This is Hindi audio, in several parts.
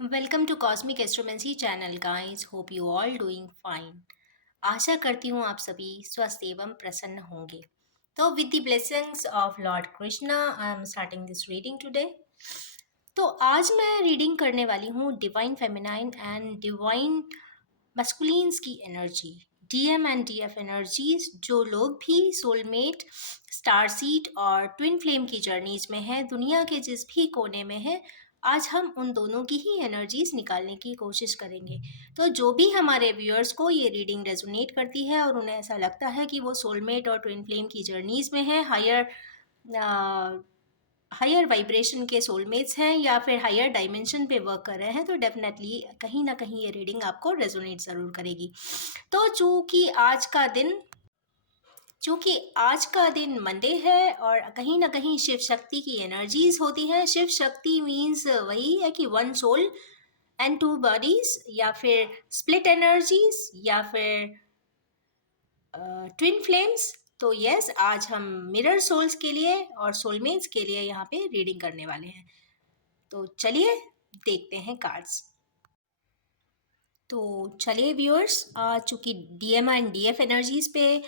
Welcome to cosmic astromancy channel guys, hope you all doing fine. आशा करती हूँ आप सभी स्वस्थ एवं प्रसन्न होंगे। तो with the blessings of Lord Krishna I am starting this reading today. तो आज मैं रीडिंग करने वाली हूँ divine feminine and divine masculines की energy, DM and DF energies. जो लोग भी सोलमेट, स्टार सीड और ट्विन फ्लेम की जर्नीज में हैं, दुनिया के जिस भी कोने में हैं, आज हम उन दोनों की ही एनर्जीज निकालने की कोशिश करेंगे। तो जो भी हमारे व्यूअर्स को ये रीडिंग रेजोनेट करती है और उन्हें ऐसा लगता है कि वो सोलमेट और ट्विन फ्लेम की जर्नीज में है, हायर वाइब्रेशन के सोलमेट्स हैं या फिर हायर डायमेंशन पे वर्क कर रहे हैं, तो डेफिनेटली कहीं ना कहीं ये रीडिंग आपको रेजोनेट ज़रूर करेगी। तो चूंकि आज का दिन मंडे है और कहीं ना कहीं शिव शक्ति की एनर्जीज होती हैं। शिव शक्ति मीन्स वही है कि one soul and two bodies, या फिर स्प्लिट एनर्जीज, या फिर ट्विन फ्लेम्स। तो यस, आज हम मिरर सोल्स के लिए और सोलमेट्स के लिए यहाँ पे रीडिंग करने वाले हैं। तो चलिए देखते हैं कार्ड्स। तो चलिए व्यूअर्स, चूंकि डीएम एंड डीएफ एनर्जीज पे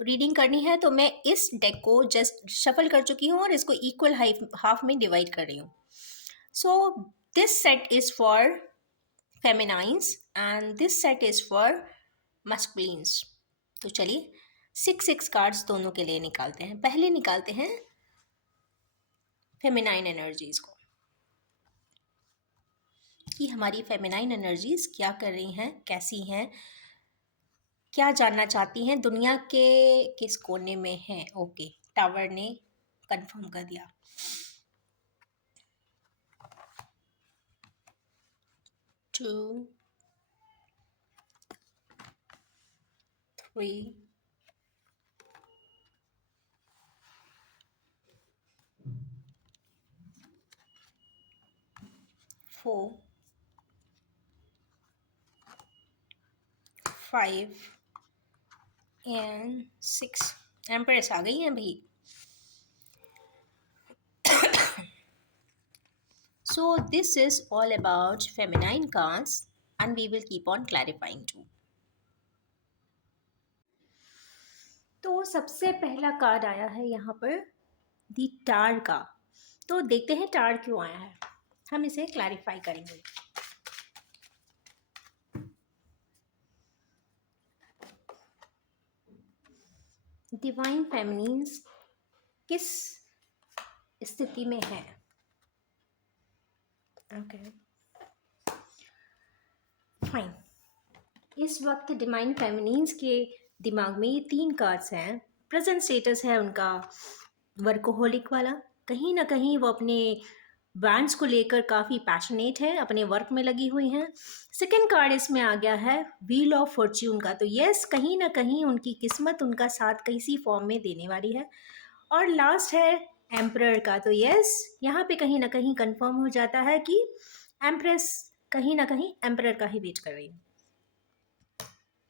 रीडिंग करनी है, तो मैं इस डेक को जस्ट शफल कर चुकी हूँ और इसको इक्वल हाफ में डिवाइड कर रही हूँ। So this set is for feminines and this set is for masculines. तो चलिए 6 कार्ड्स दोनों के लिए निकालते हैं। पहले निकालते हैं फेमिनाइन एनर्जीज को, कि हमारी फेमिनाइन एनर्जीज क्या कर रही हैं, कैसी हैं, क्या जानना चाहती हैं, दुनिया के किस कोने में हैं। ओके, टावर ने कंफर्म कर दिया। 2 3 4 5 एंड 6 एम्प्रेस आ गई हैं भाई। So this is all about feminine cards and we will keep on clarifying too. तो सबसे पहला कार्ड आया है यहाँ पर दी टार का। तो देखते हैं टार क्यों आया है, हम इसे क्लैरिफाई करेंगे। डिवाइन फेमिनिन्स किस स्थिति में है? Okay fine. इस वक्त डिवाइन फेमिनिन्स के दिमाग में ये 3 कार्ड्स हैं। प्रेजेंट स्टेटस है उनका वर्कोहोलिक वाला। कहीं ना कहीं वो अपने ब्रांड्स को लेकर काफ़ी पैशनेट है, अपने वर्क में लगी हुई हैं। सेकंड कार्ड इसमें आ गया है व्हील ऑफ फॉर्च्यून का। तो यस, कहीं ना कहीं उनकी किस्मत उनका साथ किसी फॉर्म में देने वाली है। और लास्ट है एम्परर का। तो यस, यहाँ पे कहीं ना कहीं कंफर्म हो जाता है कि एम्प्रेस कहीं ना कहीं एम्परर का ही वेट कर रही है।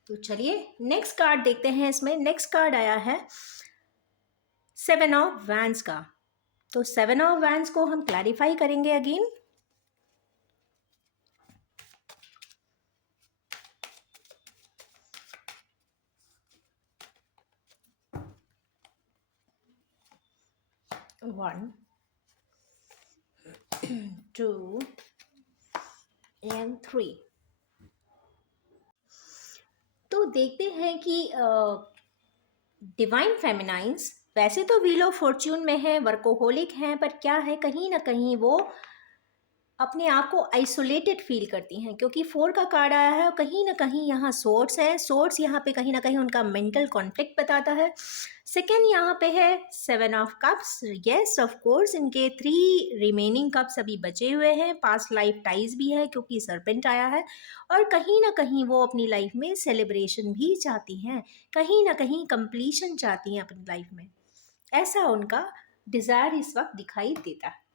तो चलिए नेक्स्ट कार्ड देखते हैं। इसमें नेक्स्ट कार्ड आया है 7 ऑफ वैंड्स का। तो 7 ऑफ वैंड्स को हम क्लैरिफाई करेंगे अगेन। One 2 and 3। तो देखते हैं कि डिवाइन फेमिनाइंस वैसे तो व्हील ऑफ फॉर्च्यून में है, वर्कोहोलिक हैं, पर क्या है, कहीं ना कहीं वो अपने आप को आइसोलेटेड फील करती हैं, क्योंकि 4 का कार्ड आया है और कहीं ना कहीं यहाँ सोर्ट्स है। सोर्ट्स यहाँ पे कहीं ना कहीं उनका मेंटल कॉन्फ्लिक्ट बताता है। सेकेंड यहाँ पे है 7 of cups. Yes of course, इनके 3 रिमेनिंग कप्स अभी बचे हुए हैं। पास्ट लाइफ टाइज भी है क्योंकि सरपेंट आया है। और कहीं ना कहीं वो अपनी लाइफ में सेलिब्रेशन भी चाहती हैं, कहीं ना कहीं कंप्लीशन चाहती हैं अपनी लाइफ में। ऐसा उनका डिज़ायर इस वक्त दिखाई देता है।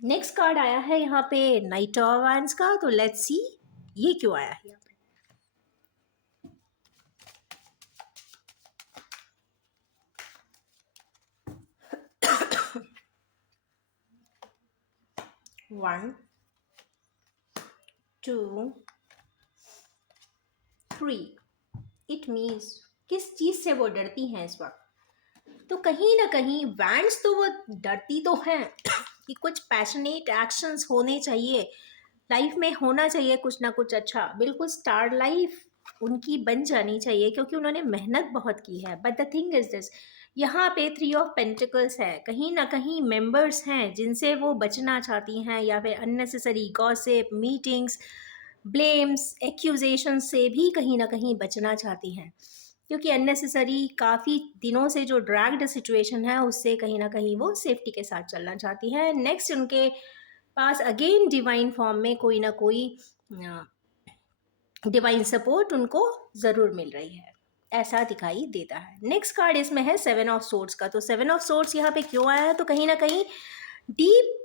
नेक्स्ट कार्ड आया है यहाँ पे नाइट ऑफ वैंड्स का। तो लेट्स सी ये क्यों आया है यहाँ पे। वन 2 3। इट मीन्स किस चीज़ से वो डरती हैं इस वक्त? तो कहीं ना कहीं वैंड्स तो वो डरती तो हैं कि कुछ पैशनेट एक्शंस होने चाहिए, लाइफ में होना चाहिए कुछ ना कुछ अच्छा, बिल्कुल स्टार लाइफ उनकी बन जानी चाहिए क्योंकि उन्होंने मेहनत बहुत की है। But the thing is this, यहाँ पे 3 ऑफ पेंटिकल्स है, कहीं ना कहीं मेंबर्स हैं जिनसे वो बचना चाहती हैं, या फिर unnecessary gossip, meetings, blames, accusation से भी कहीं ना कहीं बचना चाहती हैं, क्योंकि अननेसेसरी काफ़ी दिनों से जो ड्रैग्ड सिचुएशन है उससे कहीं ना कहीं वो सेफ्टी के साथ चलना चाहती हैं। नेक्स्ट उनके पास अगेन डिवाइन फॉर्म में कोई ना कोई डिवाइन सपोर्ट उनको ज़रूर मिल रही है, ऐसा दिखाई देता है। नेक्स्ट कार्ड इसमें है 7 ऑफ सोर्ड्स का। तो 7 ऑफ सोर्ड्स यहाँ पे क्यों आया है? तो कहीं ना कहीं डीप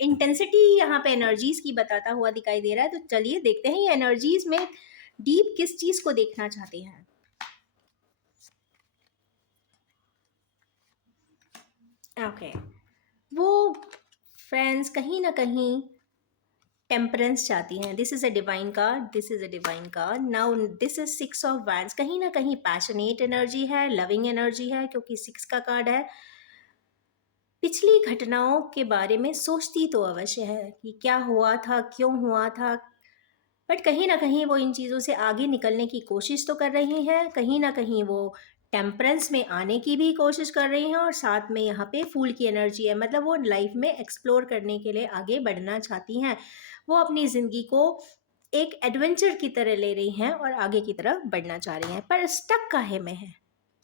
इंटेंसिटी यहाँ पे एनर्जीज की बताता हुआ दिखाई दे रहा है। तो चलिए देखते हैं ये एनर्जीज में डीप किस चीज को देखना चाहते हैं। ओके, वो फ्रेंड्स कहीं ना कहीं टेम्परेंस चाहती हैं। This is a divine card, this is a divine card. Now this is 6 of wands. कहीं ना कहीं पैशनेट एनर्जी है, लविंग एनर्जी है, क्योंकि 6 का कार्ड है। पिछली घटनाओं के बारे में सोचती तो अवश्य है कि क्या हुआ था, क्यों हुआ था, बट कहीं ना कहीं वो इन चीज़ों से आगे निकलने की कोशिश तो कर रही हैं। कहीं ना कहीं वो टेम्परेंस में आने की भी कोशिश कर रही हैं, और साथ में यहाँ पे फूल की एनर्जी है, मतलब वो लाइफ में एक्सप्लोर करने के लिए आगे बढ़ना चाहती हैं। वो अपनी ज़िंदगी को एक एडवेंचर की तरह ले रही हैं और आगे की तरफ बढ़ना चाह रही हैं, पर स्टक काहे में है?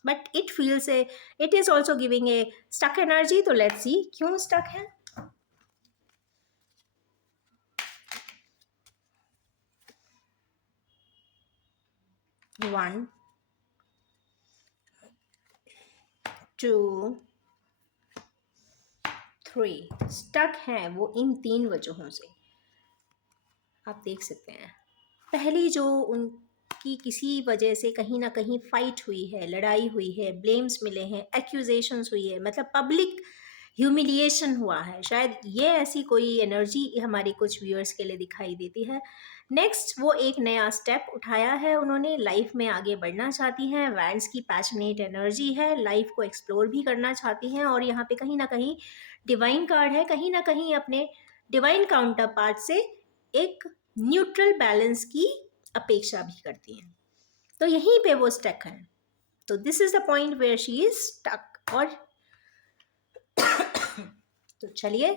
But it feels a, it is also giving a stuck energy. तो लेट्स सी क्यों स्टक है। 1 2 3 स्टक हैं वो इन 3 वजहों से। आप देख सकते हैं, पहली जो उनकी किसी वजह से कहीं ना कहीं फाइट हुई है, लड़ाई हुई है, ब्लेम्स मिले हैं, एक्यूजेशंस हुई है, मतलब पब्लिक ह्यूमिलिएशन हुआ है, शायद ये ऐसी कोई एनर्जी हमारे कुछ व्यूअर्स के लिए दिखाई देती है। नेक्स्ट वो एक नया स्टेप उठाया है, उन्होंने लाइफ में आगे बढ़ना चाहती हैं। वैंड्स की पैशनेट एनर्जी है, लाइफ को एक्सप्लोर भी करना चाहती हैं, और यहाँ पे कहीं ना कहीं डिवाइन कार्ड है, कहीं ना कहीं अपने डिवाइन काउंटर पार्ट से एक न्यूट्रल बैलेंस की अपेक्षा भी करती हैं। तो यहीं पे वो स्टक है। तो this is the point where she is stuck. और तो चलिए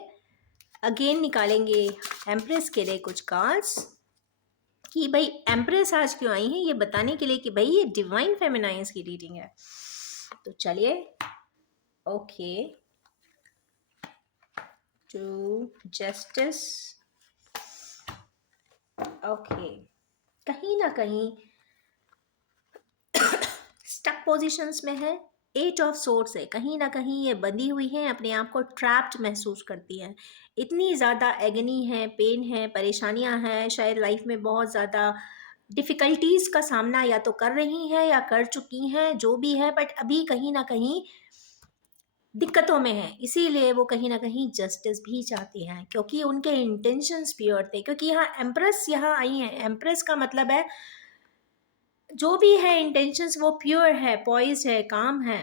अगेन निकालेंगे एम्प्रेस के लिए कुछ कार्ड्स, कि भाई एम्प्रेस आज क्यों आई है, ये बताने के लिए कि भाई ये डिवाइन फेमिनाइंस की रीडिंग है। तो चलिए, ओके, टू जस्टिस, ओके, कहीं ना कहीं स्टक पोजीशंस में है। 8 ऑफ सोर्ड्स है, कहीं ना कहीं ये बंधी हुई है, अपने आप को ट्रैप्ड महसूस करती हैं। इतनी ज़्यादा एगनी है, पेन है, परेशानियां हैं, शायद लाइफ में बहुत ज़्यादा डिफ़िकल्टीज़ का सामना या तो कर रही हैं या कर चुकी हैं, जो भी है, बट अभी कहीं ना कहीं दिक्कतों में है। इसीलिए वो कहीं ना कहीं जस्टिस भी चाहती हैं, क्योंकि उनके इंटेंशंस प्योर थे। क्योंकि यहाँ एम्प्रेस यहाँ आई हैं, एम्प्रेस का मतलब है जो भी है इंटेंशंस वो प्योर है, पॉइज है, काम है,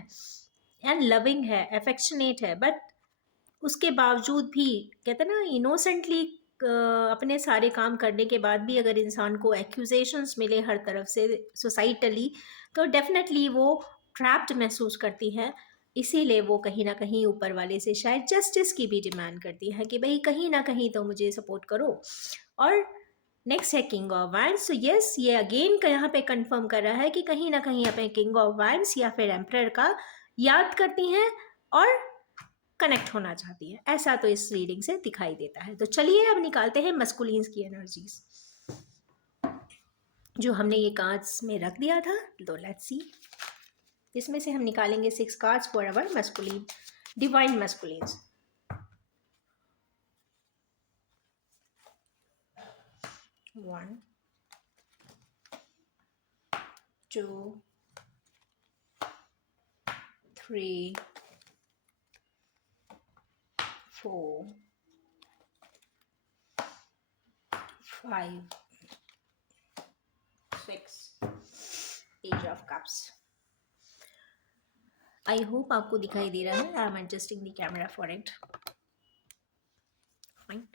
एंड लविंग है, अफेक्शनेट है, बट उसके बावजूद भी कहते हैं ना इनोसेंटली अपने सारे काम करने के बाद भी अगर इंसान को एक्यूजेशंस मिले हर तरफ से सोसाइटली, तो डेफिनेटली वो ट्रैप्ड महसूस करती है। इसीलिए वो कहीं ना कहीं ऊपर वाले से शायद जस्टिस की भी डिमांड करती है कि भाई कहीं ना कहीं तो मुझे सपोर्ट करो। और नेक्स्ट है किंग ऑफ वैंड्स। तो यस, ये अगेन का यहाँ पे कंफर्म कर रहा है कि कहीं ना कहीं अपने किंग ऑफ वैंड्स या फिर एम्परर का याद करती हैं और कनेक्ट होना चाहती है, ऐसा तो इस रीडिंग से दिखाई देता है। तो चलिए अब निकालते हैं मस्कुलिन्स की एनर्जीज, जो हमने ये कार्ड्स में रख दिया था। तो लेट्स सी, इसमें से हम निकालेंगे 6 cards for our masculine, divine masculines. 1 2 3 4 5 6 page of cups. I hope आपको दिखाई दे रहा है। I am adjusting the camera for it. Fine.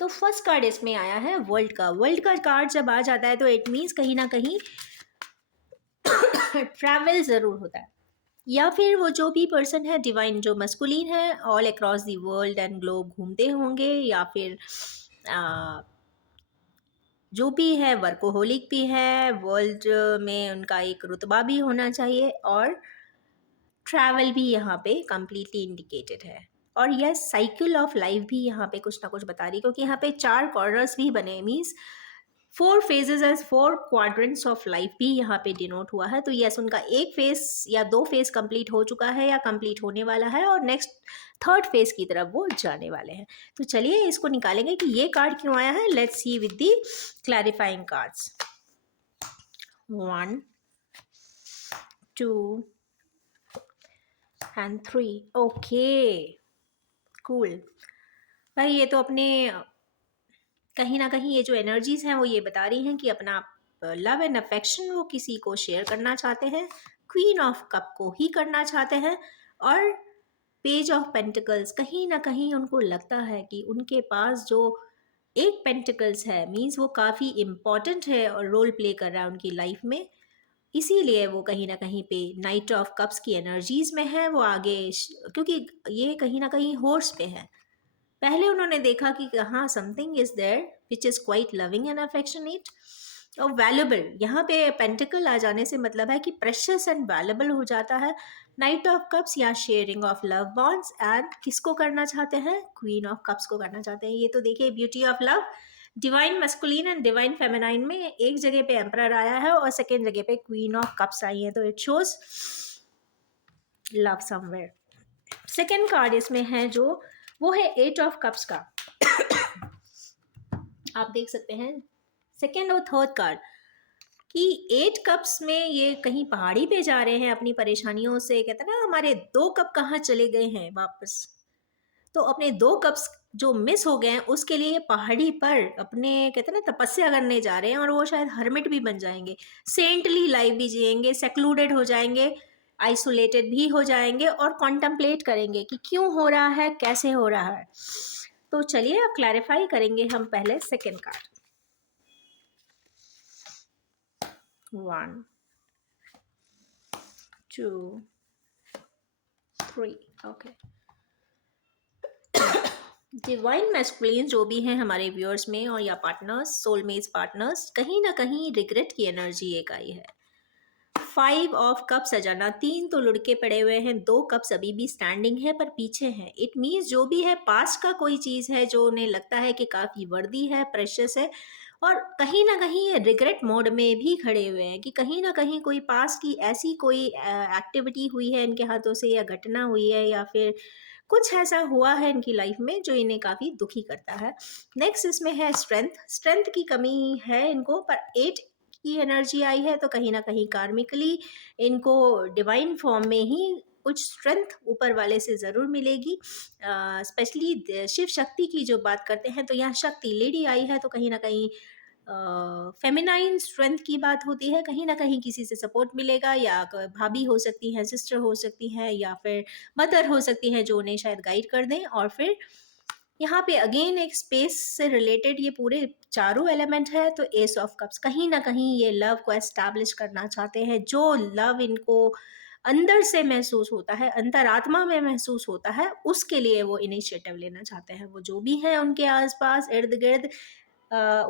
तो फर्स्ट कार्ड इसमें आया है वर्ल्ड का। वर्ल्ड का कार्ड जब आ जाता है तो इट मीन्स कहीं ना कहीं ट्रैवल ज़रूर होता है, या फिर वो जो भी पर्सन है डिवाइन जो मस्कुलिन है all across the world and globe घूमते होंगे, या फिर जो भी है वर्कोहोलिक भी है, वर्ल्ड में उनका एक रुतबा भी होना चाहिए, और ट्रैवल भी यहाँ पे कम्प्लीटली इंडिकेटेड है। और यह साइकिल ऑफ लाइफ भी यहाँ पे कुछ ना कुछ बता रही है, क्योंकि यहाँ पे 4 कॉर्नर्स भी बने, means 4 phases as 4 quadrants of life भी यहाँ पे डिनोट हुआ है। तो यस, उनका एक फेज या 2 फेज कंप्लीट हो चुका है या कंप्लीट होने वाला है, और नेक्स्ट थर्ड फेज की तरफ वो जाने वाले हैं। तो चलिए इसको निकालेंगे कि ये कार्ड क्यों आया है। Let's see with the clarifying cards. 1 2 and 3। Okay, cool. भाई ये तो अपने कहीं ना कहीं ये जो एनर्जीज हैं वो ये बता रही हैं कि अपना लव एंड अफेक्शन वो किसी को शेयर करना चाहते हैं, क्वीन ऑफ कप को ही करना चाहते हैं। और पेज ऑफ पेंटिकल्स, कहीं ना कहीं उनको लगता है कि उनके पास जो एक पेंटिकल्स है मीन्स वो काफ़ी इम्पॉर्टेंट है और रोल प्ले कर रहा है उनकी लाइफ में। इसीलिए वो कहीं ना कहीं पे नाइट ऑफ कप्स की एनर्जीज में है। वो आगे क्योंकि ये कहीं ना कहीं हॉर्स पे है। पहले उन्होंने देखा कि हाँ something is there which is quite loving and affectionate और वैल्यूबल। यहाँ पे पेंटिकल आ जाने से मतलब है कि प्रेशियस एंड वैल्यूबल हो जाता है। नाइट ऑफ कप्स या sharing of love bonds, and किसको करना चाहते हैं, क्वीन ऑफ कप्स को करना चाहते हैं। ये तो देखिए beauty of love, divine masculine and divine feminine में एक जगह पे एम्परर आया है और सेकेंड जगह पे क्वीन ऑफ कप्स आई है, तो it shows love somewhere. Second card इसमें है जो वो है 8 ऑफ कप्स का। आप देख सकते हैं सेकेंड और थर्ड कार्ड कि 8 कप्स में ये कहीं पहाड़ी पे जा रहे हैं अपनी परेशानियों से। कहते हैं ना हमारे 2 कप कहाँ चले गए हैं वापस, तो अपने 2 कप्स जो मिस हो गए हैं उसके लिए पहाड़ी पर अपने कहते हैं ना तपस्या करने जा रहे हैं, और वो शायद हर्मिट भी बन जाएंगे, सेंटली लाइफ भी जिएंगे, सेक्लूडेड हो जाएंगे, आइसोलेटेड भी हो जाएंगे, और कॉन्टम्पलेट करेंगे कि क्यों हो रहा है, कैसे हो रहा है। तो चलिए अब क्लैरिफाई करेंगे हम पहले second card. 1 2 3। Okay, divine masculine जो भी हैं हमारे व्यूअर्स में और या पार्टनर्स, सोलमेट्स पार्टनर्स, कहीं ना कहीं रिग्रेट की एनर्जी एक आई है। 5 ऑफ कप्स सजाना, 3 तो लुढ़के पड़े हुए हैं, 2 कप्स अभी भी स्टैंडिंग है पर पीछे हैं। इट मीन्स जो भी है पास्ट का कोई चीज़ है जो उन्हें लगता है कि काफ़ी वर्दी है, प्रेशियस है, और कहीं ना कहीं ये रिग्रेट मोड में भी खड़े हुए हैं कि कहीं ना कहीं कोई पास्ट की ऐसी कोई एक्टिविटी हुई है इनके हाथों से, या घटना हुई है, या फिर कुछ ऐसा हुआ है इनकी लाइफ में जो इन्हें काफ़ी दुखी करता है। नेक्स्ट इसमें है स्ट्रेंथ। स्ट्रेंथ की कमी है इनको, पर 8 की एनर्जी आई है, तो कहीं ना कहीं कार्मिकली इनको डिवाइन फॉर्म में ही कुछ स्ट्रेंथ ऊपर वाले से ज़रूर मिलेगी। स्पेशली शिव शक्ति की जो बात करते हैं तो यहाँ शक्ति लेडी आई है, तो कहीं ना कहीं फेमिनाइन स्ट्रेंथ की बात होती है। कहीं ना कहीं किसी से सपोर्ट मिलेगा, या भाभी हो सकती है, सिस्टर हो सकती है, या फिर मदर हो सकती है जो उन्हें शायद गाइड कर दें। और फिर यहाँ पे अगेन एक स्पेस से रिलेटेड ये पूरे चारों एलिमेंट है, तो एस ऑफ कप्स कहीं ना कहीं ये लव को एस्टैब्लिश करना चाहते हैं। जो लव इनको अंदर से महसूस होता है, अंतरात्मा में महसूस होता है, उसके लिए वो इनिशिएटिव लेना चाहते हैं। वो जो भी है उनके आसपास इर्द गिर्द,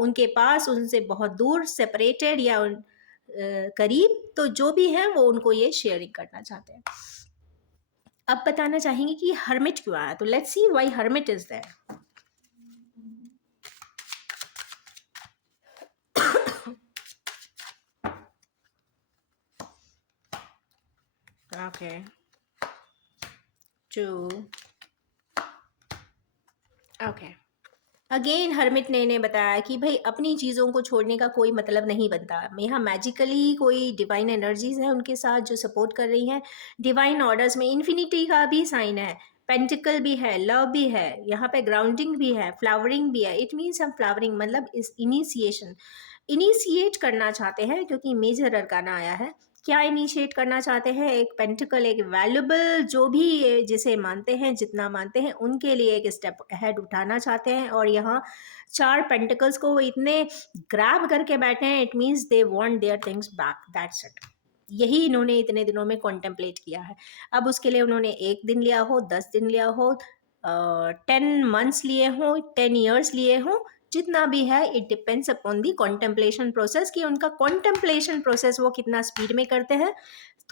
उनके पास, उनसे बहुत दूर, सेपरेटेड या करीब, तो जो भी है वो उनको ये शेयरिंग करना चाहते हैं। अब बताना चाहेंगे कि हर्मिट क्यों आया, तो let's see why hermit is there. Okay. 2. Okay. Again hermit ने इन्हें बताया कि भाई अपनी चीज़ों को छोड़ने का कोई मतलब नहीं बनता। यहाँ मैजिकली कोई डिवाइन एनर्जीज है उनके साथ जो सपोर्ट कर रही हैं। डिवाइन ऑर्डर्स में इन्फिनिटी का भी साइन है, पेंटिकल भी है, लव भी है, यहाँ पे ग्राउंडिंग भी है, फ्लावरिंग भी है। इट मीन्स हम फ्लावरिंग मतलब इस इनिशिएशन, इनिशिएट करना चाहते हैं, क्योंकि मेजर अरकाना आया है। क्या इनिशिएट करना चाहते हैं? एक पेंटिकल, एक वैल्यूबल, जो भी जिसे मानते हैं, जितना मानते हैं, उनके लिए एक स्टेप अहेड उठाना चाहते हैं। और यहाँ 4 पेंटिकल्स को वो इतने ग्रैब करके बैठे हैं, it means they want their things back, that's it. यही इन्होंने इतने दिनों में कॉन्टेम्पलेट किया है। अब उसके लिए उन्होंने 1 दिन लिया हो, 10 दिन लिया हो, 10 मंथ्स लिए हों, 10 ईयर्स लिए हों, जितना भी है, it depends upon the contemplation process, कि उनका कॉन्टेम्पलेशन प्रोसेस वो कितना स्पीड में करते हैं।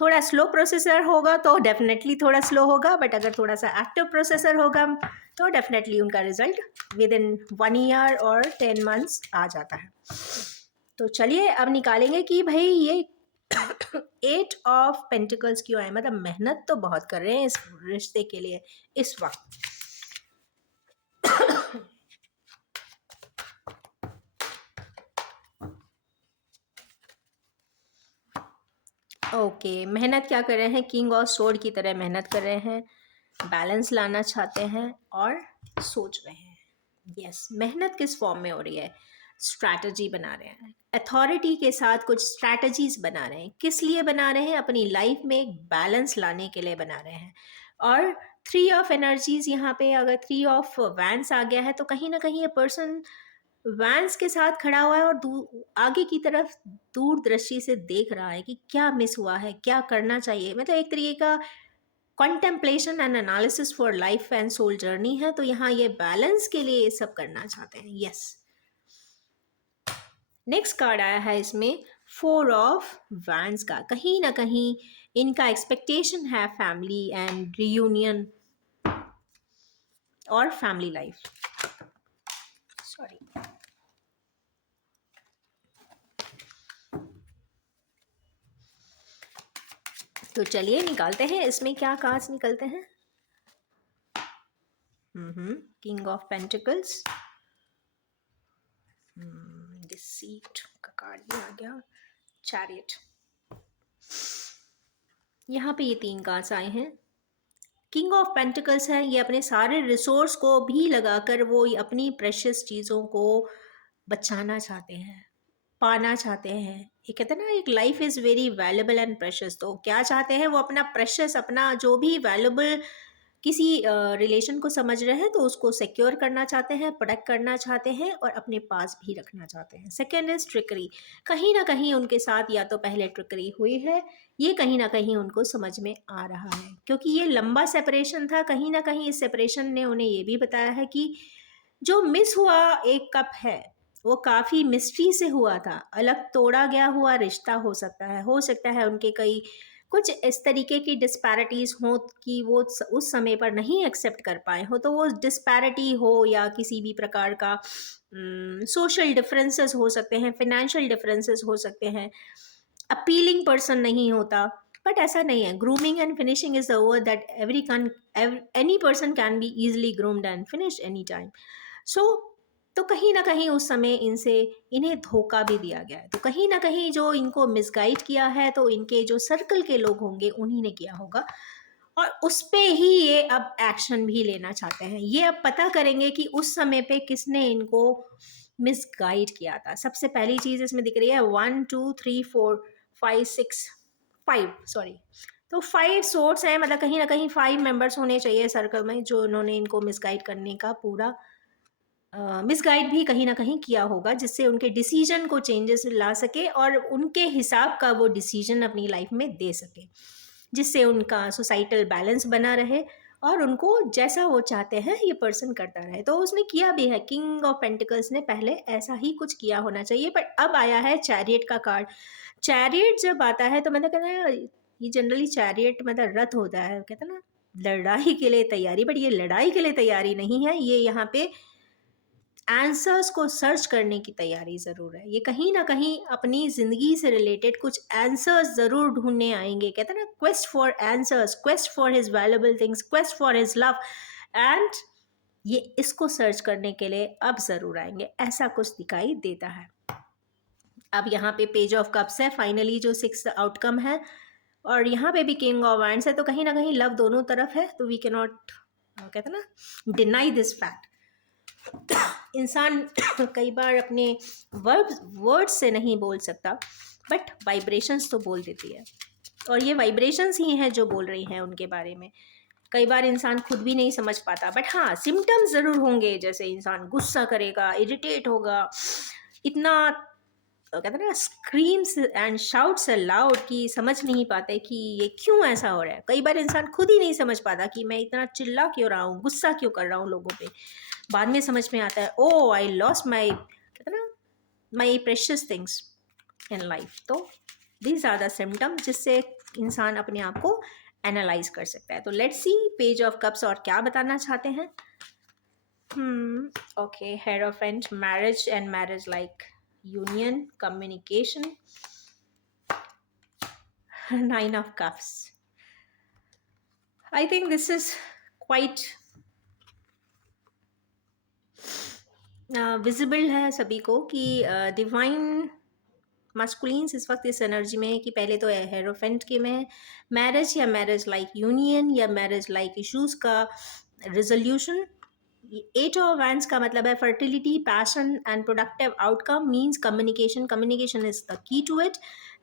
थोड़ा स्लो प्रोसेसर होगा तो डेफिनेटली थोड़ा स्लो होगा, बट अगर थोड़ा सा एक्टिव प्रोसेसर होगा तो डेफिनेटली उनका रिजल्ट विद इन 1 ईयर और 10 मंथ्स आ जाता है। तो चलिए अब निकालेंगे कि भाई ये 8 ऑफ पेंटिकल्स क्यों आए। मतलब मेहनत तो बहुत कर रहे हैं इस रिश्ते के लिए इस वक्त। ओके, मेहनत क्या कर रहे हैं? किंग ऑफ स्वॉर्ड की तरह मेहनत कर रहे हैं, बैलेंस लाना चाहते हैं और सोच रहे हैं। यस, मेहनत किस फॉर्म में हो रही है? स्ट्रैटेजी बना रहे हैं, अथॉरिटी के साथ कुछ स्ट्रैटेजीज बना रहे हैं। किस लिए बना रहे हैं? अपनी लाइफ में एक बैलेंस लाने के लिए बना रहे हैं। और 3 ऑफ एनर्जीज यहाँ पे, अगर 3 ऑफ वैंस आ गया है तो कहीं ना कहीं ये पर्सन वैंस के साथ खड़ा हुआ है और आगे की तरफ दूरदृष्टि से देख रहा है कि क्या मिस हुआ है, क्या करना चाहिए। मतलब एक तरीके का contemplation and analysis for life and soul journey है। तो यहाँ ये बैलेंस के लिए ये सब करना चाहते हैं। यस, नेक्स्ट कार्ड आया है इसमें 4 ऑफ वैंस का। कहीं ना कहीं इनका एक्सपेक्टेशन है फैमिली एंड रियूनियन और फैमिली लाइफ। सॉरी, तो चलिए निकालते हैं इसमें क्या कार्ड्स निकलते हैं। किंग ऑफ पेंटिकल्स, डिसीट का कार्ड भी आ गया, चैरियट। यहाँ पे ये 3 कार्ड्स आए हैं। किंग ऑफ पेंटिकल्स है, ये अपने सारे रिसोर्स को भी लगाकर वो अपनी प्रेशियस चीज़ों को बचाना चाहते हैं, पाना चाहते हैं। ये कहते हैं ना, एक life is very valuable and precious. तो क्या चाहते हैं वो? अपना प्रेशियस, अपना जो भी वैल्यूबल किसी रिलेशन को समझ रहे हैं तो उसको सिक्योर करना चाहते हैं, प्रोटेक्ट करना चाहते हैं और अपने पास भी रखना चाहते हैं। Second is trickery. कहीं ना कहीं उनके साथ या तो पहले ट्रिकरी हुई है, ये कहीं ना कहीं उनको समझ में आ रहा है, क्योंकि ये लंबा सेपरेशन था। कहीं ना कहीं इस सेपरेशन ने उन्हें ये भी बताया है कि जो मिस हुआ एक कप है वो काफ़ी मिस्ट्री से हुआ था। अलग तोड़ा गया हुआ रिश्ता हो सकता है, उनके कई कुछ इस तरीके की डिस्पैरिटीज़ हों कि वो उस समय पर नहीं एक्सेप्ट कर पाए हो। तो वो डिस्पैरिटी हो या किसी भी प्रकार का सोशल डिफरेंसेस हो सकते हैं, फिनेंशियल डिफरेंसेस हो सकते हैं, अपीलिंग पर्सन नहीं होता। बट ऐसा नहीं है। Grooming and finishing is the word that any person can be easily groomed and finish any time. So तो कहीं ना कहीं उस समय इन्हें धोखा भी दिया गया है। तो कहीं ना कहीं जो इनको मिसगाइड किया है तो इनके जो सर्कल के लोग होंगे उन्हीं ने किया होगा, और उस पे ही ये अब एक्शन भी लेना चाहते हैं। ये अब पता करेंगे कि उस समय पे किसने इनको मिसगाइड किया था। सबसे पहली चीज़ इसमें दिख रही है 1 2 3 4 5 6 5, सॉरी। तो 5 सोर्स हैं, मतलब कहीं ना कहीं 5 मेंबर्स होने चाहिए सर्कल में जो उन्होंने इनको मिसगाइड करने का पूरा मिसगाइड भी कहीं ना कहीं किया होगा, जिससे उनके डिसीजन को चेंजेस ला सके और उनके हिसाब का वो डिसीजन अपनी लाइफ में दे सके, जिससे उनका सोसाइटल बैलेंस बना रहे और उनको जैसा वो चाहते हैं ये पर्सन करता रहे। तो उसने किया भी है। किंग ऑफ पेंटिकल्स ने पहले ऐसा ही कुछ किया होना चाहिए, बट अब आया है चैरियट का कार्ड। चैरियट जब आता है तो मतलब कहना है, ये जनरली चैरियट मतलब रथ होता है, कहते हैं ना लड़ाई के लिए तैयारी, बट ये लड़ाई के लिए तैयारी नहीं है। ये यहाँ पे आंसर्स को सर्च करने की तैयारी ज़रूर है। ये कहीं ना कहीं अपनी ज़िंदगी से रिलेटेड कुछ आंसर्स ज़रूर ढूंढने आएंगे। कहते हैं ना, quest for answers, quest for his valuable things, quest for his love and ये इसको सर्च करने के लिए अब ज़रूर आएंगे, ऐसा कुछ दिखाई देता है। अब यहाँ पे पेज ऑफ कप्स है, फाइनली जो 6th आउटकम है, और यहाँ पे भी किंग ऑफ वांड्स है, तो कहीं ना कहीं लव दोनों तरफ है, तो वी कैन नॉट, कहते हैं ना, डिनाई दिस फैक्ट। इंसान कई बार अपने वर्ड्स से नहीं बोल सकता, बट वाइब्रेशंस तो बोल देती है, और ये वाइब्रेशंस ही हैं जो बोल रही हैं उनके बारे में। कई बार इंसान खुद भी नहीं समझ पाता, बट हाँ, सिम्टम्स ज़रूर होंगे, जैसे इंसान गुस्सा करेगा, इरिटेट होगा, इतना कहते हैं ना, स्क्रीम्स एंड शाउट्स अलाउड, कि समझ नहीं पाते कि ये क्यों ऐसा हो रहा है। कई बार इंसान खुद ही नहीं समझ पाता कि मैं इतना चिल्ला क्यों रहा हूँ, गुस्सा क्यों कर रहा हूँ लोगों पे। बाद में समझ में आता है, ओ आई लॉस्ट माई, कहते हैं ना, माई प्रेशियस थिंग्स इन लाइफ। तो दीज आर द सिम्टम्स जिससे इंसान अपने आप को एनालाइज कर सकता है। तो let's C page of cups और क्या बताना चाहते हैं। Okay, hierophant, marriage and marriage like union, communication, 9 of cups. I think this is quite visible है सभी को कि डिवाइन मास्कुलिन्स इस वक्त इस एनर्जी में है कि पहले तो हेरोफेंट के में है, मैरिज या मैरिज लाइक यूनियन या मैरिज लाइक इश्यूज का रिजोल्यूशन। 8 ऑफ वैंड्स का मतलब है fertility, passion and productive outcome, means communication, communication is the key to it,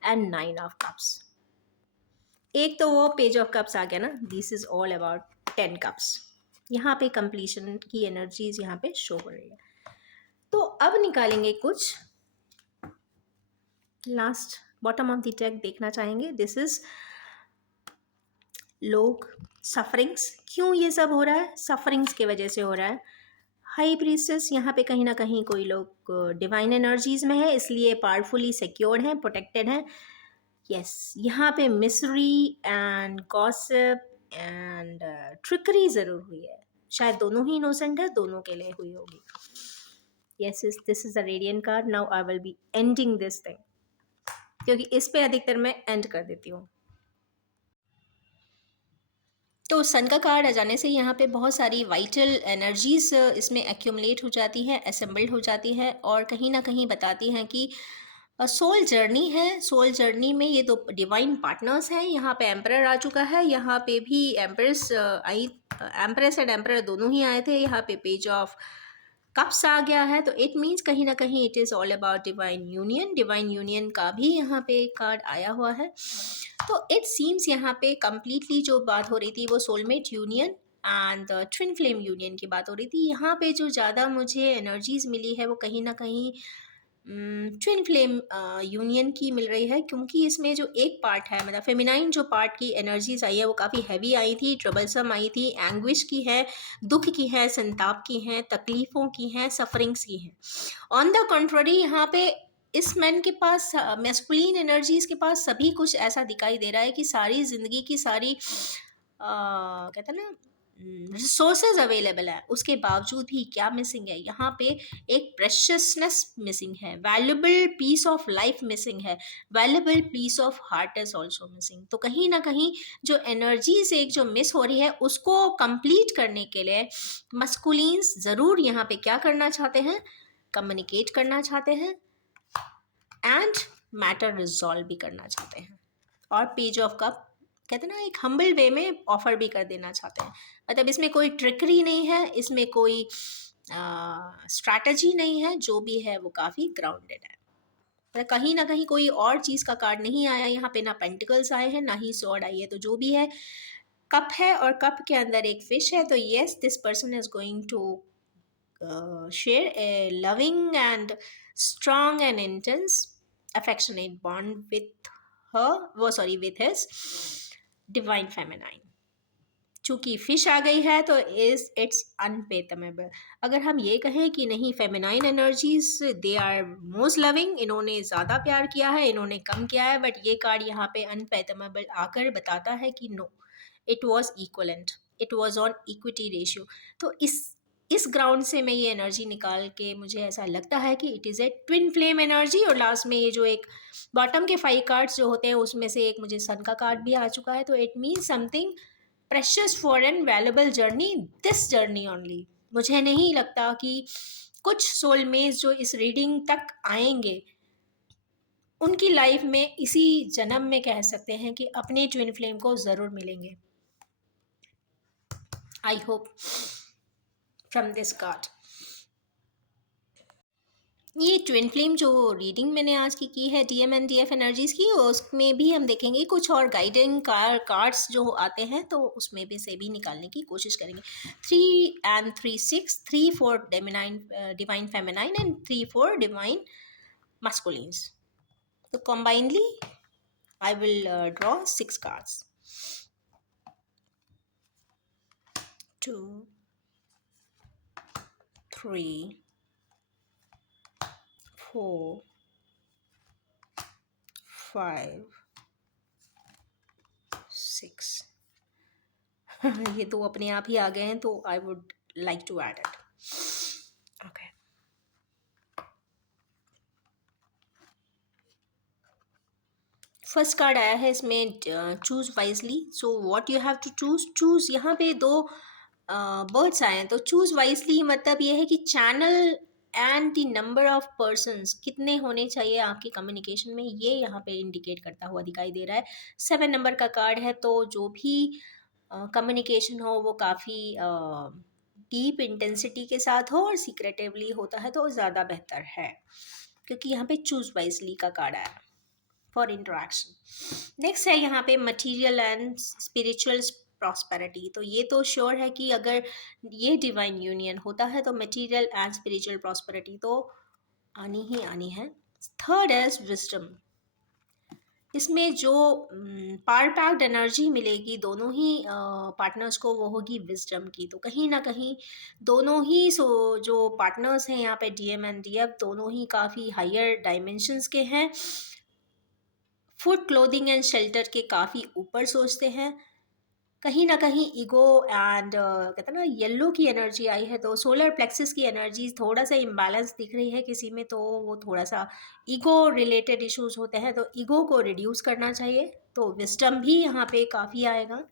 and 9 of cups. एक तो वो पेज ऑफ कप्स आ गया ना, this is all about 10 cups. यहाँ पे कंप्लीशन की एनर्जीज यहाँ पे शो हो रही है। तो अब निकालेंगे कुछ last bottom of the deck देखना चाहेंगे। दिस इज लोग सफरिंग्स, क्यों ये सब हो रहा है, सफरिंग्स की वजह से हो रहा है। हाई प्रीस्टेस, यहाँ पे कहीं ना कहीं कोई लोग डिवाइन एनर्जीज में है, इसलिए पावरफुली सिक्योर्ड हैं, प्रोटेक्टेड हैं। यस, यहाँ पे मिसरी एंड गॉसिप एंड ट्रिकरी ज़रूर हुई है, शायद दोनों ही इनोसेंट है, दोनों के लिए हुई होगी। Yes, this is the radiant card. Now I will be ending this thing, क्योंकि इस पे अधिकतर मैं एंड कर देती हूँ। तो सन का कार्ड आ जाने से यहाँ पे बहुत सारी वाइटल एनर्जीज इसमें एक्यूमुलेट हो जाती है, असेंबल्ड हो जाती है, और कहीं ना कहीं बताती हैं कि सोल जर्नी है। सोल जर्नी में ये दो डिवाइन पार्टनर्स हैं। यहाँ पे एम्परर आ चुका है, यहाँ पे भी empress I, empress and emperor दोनों ही आए थे। यहाँ पे पेज ऑफ कप्स आ गया है, तो इट मीन्स कहीं ना कहीं it is all about divine union. Divine union का भी यहाँ पे कार्ड आया हुआ है। तो इट सीम्स यहाँ पे कम्प्लीटली जो बात हो रही थी वो soulmate union and twin flame union की बात हो रही थी। यहाँ पे जो ज़्यादा मुझे एनर्जीज मिली है वो कहीं ना कहीं ट्विन फ्लेम यूनियन की मिल रही है, क्योंकि इसमें जो एक पार्ट है, मतलब फेमिनाइन जो पार्ट की एनर्जीज आई है वो काफ़ी हैवी आई थी, ट्रबलसम आई थी, एंग्विश की है, दुख की है, संताप की है, तकलीफ़ों की है, सफरिंग्स की है। ऑन द कंट्ररी यहाँ पे इस मैन के पास, मैस्कुलिन एनर्जीज के पास सभी कुछ ऐसा दिखाई दे रहा है कि सारी ज़िंदगी की सारी कहते हैं ना रिसोर्सेज अवेलेबल है, उसके बावजूद भी क्या मिसिंग है, यहाँ पे एक प्रेशियसनेस मिसिंग है, valuable piece of life missing है, valuable piece of heart is also missing. तो कहीं ना कहीं जो एनर्जीज एक जो मिस हो रही है उसको कंप्लीट करने के लिए मस्कुलिन्स ज़रूर यहाँ पे क्या करना चाहते हैं, कम्युनिकेट करना चाहते हैं एंड मैटर रिजॉल्व भी करना चाहते हैं। और पेज ऑफ कप कहते हैं ना, एक हम्बल वे में ऑफर भी कर देना चाहते हैं। मतलब इसमें कोई ट्रिकरी नहीं है, इसमें कोई स्ट्रैटेजी नहीं है, जो भी है वो काफ़ी ग्राउंडेड है। मतलब कहीं ना कहीं कोई और चीज़ का कार्ड नहीं आया यहाँ पे, ना पेंटिकल्स आए हैं ना ही स्वॉर्ड आई है। तो जो भी है कप है, और कप के अंदर एक फिश है। तो yes, this person is going to share a loving and strong and intense affectionate bond with with his divine feminine। चूंकि फिश आ गई है तो इज इट्स अनपेतमेबल। अगर हम ये कहें कि नहीं, feminine energies they are most loving, इन्होंने ज़्यादा प्यार किया है, इन्होंने कम किया है, बट ये कार्ड यहाँ पे अनपेतमेबल आकर बताता है कि no, it was equivalent, it was on equity ratio. तो इस ग्राउंड से मैं ये एनर्जी निकाल के मुझे ऐसा लगता है कि it is a twin flame energy. और लास्ट में ये जो एक बॉटम के 5 कार्ड्स जो होते हैं उसमें से एक मुझे सन का कार्ड भी आ चुका है। तो it means something precious for and valuable journey, this journey only, मुझे नहीं लगता कि कुछ सोलमेट्स जो इस रीडिंग तक आएंगे उनकी लाइफ में इसी जन्म में कह सकते हैं कि अपने ट्विन फ्लेम को ज़रूर मिलेंगे। I hope from this card. ये ट्विन फ्लेम जो रीडिंग मैंने आज की है डीएम एंड डीएफ एनर्जीज की, उसमें भी हम देखेंगे कुछ और गाइडिंग कार्ड्स जो आते हैं तो उसमें भी से भी निकालने की कोशिश करेंगे। 3 and 3 6, 3 4 divine feminine and 3 4 divine masculines. So combinedly I will draw 6 cards. 2 3 4 5 6 ये तो अपने आप ही आ गए हैं तो I would like to add it. Okay, first card आया है इसमें choose wisely. So what you have to choose. यहाँ पे दो वर्ड्स आए हैं तो चूज वाइजली मतलब ये है कि channel and the number of persons कितने होने चाहिए आपकी कम्युनिकेशन में, ये यहाँ पे इंडिकेट करता हुआ दिखाई दे रहा है। 7 नंबर का कार्ड है तो जो भी कम्युनिकेशन हो वो काफ़ी डीप इंटेंसिटी के साथ हो और सीक्रेटिवली होता है तो ज़्यादा बेहतर है, क्योंकि यहाँ पे चूज वाइजली का कार्ड आया फॉर इंटरेक्शन। नेक्स्ट है यहाँ पे मटेरियल एंड स्पिरिचुअल प्रॉस्पेरिटी। तो ये तो श्योर है कि अगर ये डिवाइन यूनियन होता है तो मटेरियल एंड स्पिरिचुअल प्रॉस्पेरिटी तो आनी ही आनी है। Third is wisdom. इसमें जो पावर पैक्ड एनर्जी मिलेगी दोनों ही पार्टनर्स को वो होगी विजडम की। तो कहीं ना कहीं दोनों ही जो पार्टनर्स हैं यहाँ पे डीएम एंड डीएफ दोनों ही काफ़ी हायर डायमेंशंस के हैं, फूड क्लोथिंग एंड शेल्टर के काफ़ी ऊपर सोचते हैं। कहीं ना कहीं ईगो एंड कहते हैं ना येलो की एनर्जी आई है तो सोलर प्लेक्सिस की एनर्जी थोड़ा सा इम्बैलेंस दिख रही है किसी में, तो वो थोड़ा सा ईगो रिलेटेड इश्यूज होते हैं तो ईगो को रिड्यूस करना चाहिए। तो विस्डम भी यहाँ पे काफ़ी आएगा।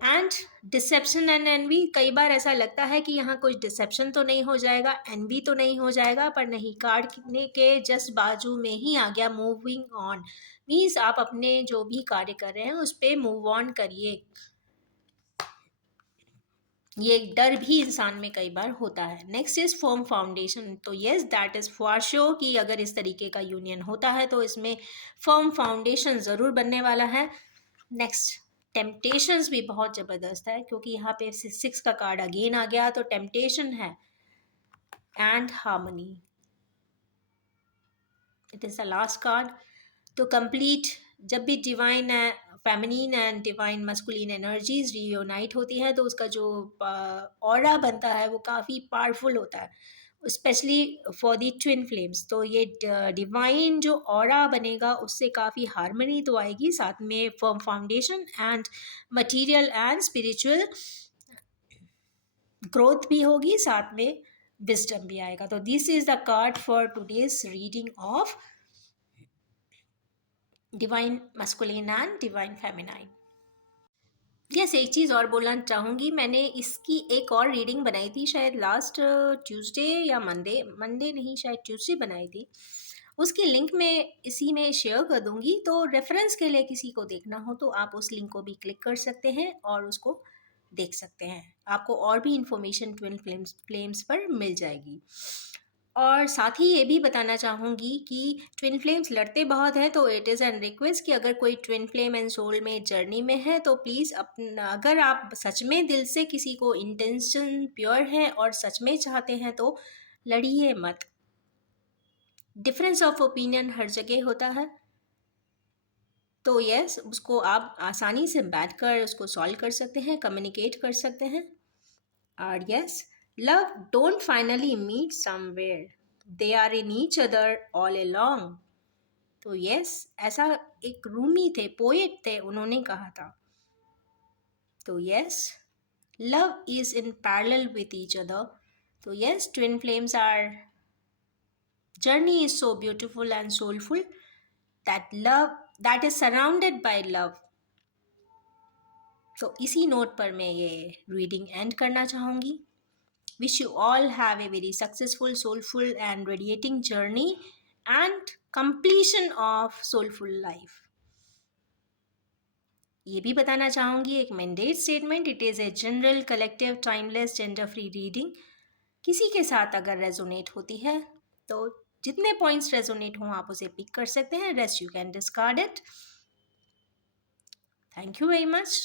एंड डिसेप्शन एंड एनवी, कई बार ऐसा लगता है कि यहाँ कुछ डिसेप्शन तो नहीं हो जाएगा, एनवी तो नहीं हो जाएगा, पर नहीं, कार्ड कितने के जस्ट बाजू में ही आ गया मूविंग ऑन। मीन्स आप अपने जो भी कार्य कर रहे हैं उस पर मूव ऑन करिए। ये एक डर भी इंसान में कई बार होता है। Next is firm foundation. तो yes that is for sure कि अगर इस तरीके का यूनियन होता है तो इसमें फर्म फाउंडेशन ज़रूर बनने वाला है। नेक्स्ट टेम्पटेशंस भी बहुत ज़बरदस्त है क्योंकि यहाँ पे 6 का कार्ड अगेन आ गया तो टेम्पटेशन है and harmony. It is the last card. तो कंप्लीट जब भी divine feminine and divine masculine energies reunite होती हैं तो उसका जो ऑरा बनता है वो काफ़ी पावरफुल होता है, specially for the twin flames. तो ये डिवाइन जो ऑरा बनेगा उससे काफ़ी हार्मनी तो आएगी, साथ में firm foundation and material and spiritual growth भी होगी, साथ में विजडम भी आएगा। तो this is the card for today's reading of divine masculine and divine feminine. Yes, एक चीज़ और बोलना चाहूँगी, मैंने इसकी एक और रीडिंग बनाई थी शायद लास्ट ट्यूसडे या मंडे, मंडे नहीं शायद ट्यूसडे बनाई थी। उसकी लिंक मैं इसी में शेयर कर दूँगी, तो रेफरेंस के लिए किसी को देखना हो तो आप उस लिंक को भी क्लिक कर सकते हैं और उसको देख सकते हैं। आपको और भी इंफॉर्मेशन ट्विन फ्लेम्स पर मिल जाएगी। और साथ ही ये भी बताना चाहूँगी कि ट्विन फ्लेम्स लड़ते बहुत हैं, तो इट इज़ एन रिक्वेस्ट कि अगर कोई ट्विन फ्लेम एंड सोल में जर्नी में है तो प्लीज़ अपना, अगर आप सच में दिल से किसी को इंटेंशन प्योर है और सच में चाहते हैं तो लड़िए मत। डिफरेंस ऑफ ओपिनियन हर जगह होता है, तो यस उसको आप आसानी से बैठ कर उसको सॉल्व कर सकते हैं, कम्युनिकेट कर सकते हैं। और yes, love don't finally meet somewhere, they are in each other all along। तो यस, ऐसा एक रूमी थे, पोएट थे, उन्होंने कहा था। तो yes, love is in parallel with each other। तो yes, twin flames are journey is so beautiful and soulful that love that is surrounded by love। तो इसी नोट पर मैं ये रीडिंग एंड करना चाहूँगी। Wish you all have a very successful, soulful, and radiating journey and completion of soulful life. ये भी बताना चाहूँगी एक mandate statement, it is a general collective timeless gender free reading. किसी के साथ अगर रेजोनेट होती है तो जितने पॉइंट्स रेजोनेट हों आप उसे पिक कर सकते हैं, rest you can discard it. Thank you very much.